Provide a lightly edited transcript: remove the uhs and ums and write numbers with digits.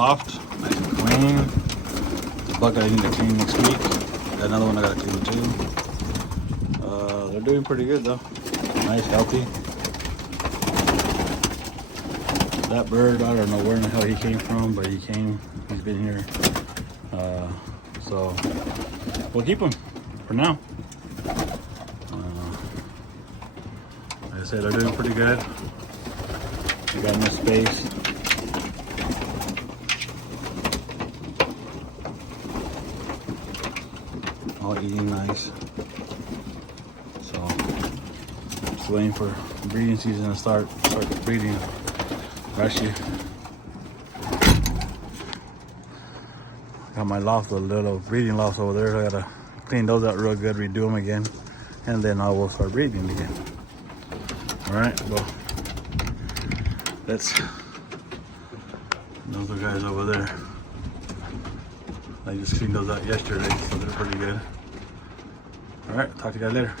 loft, nice and clean. The bucket I need to clean next week. Got another one I gotta clean too. They're doing pretty good though. Nice, healthy. That bird, I don't know where in the hell he came from, but he came. He's been here. So we'll keep him for now. Like I said, they're doing pretty good. We got enough space. All eating nice. So just waiting for breeding season to start breeding. Actually, got my loft, the little breeding lofts over there. I gotta clean those out real good, redo them again, and then I will start breeding again. All right, well, those are guys over there. I just cleaned those out yesterday, so they're pretty good. All right, talk to you guys later.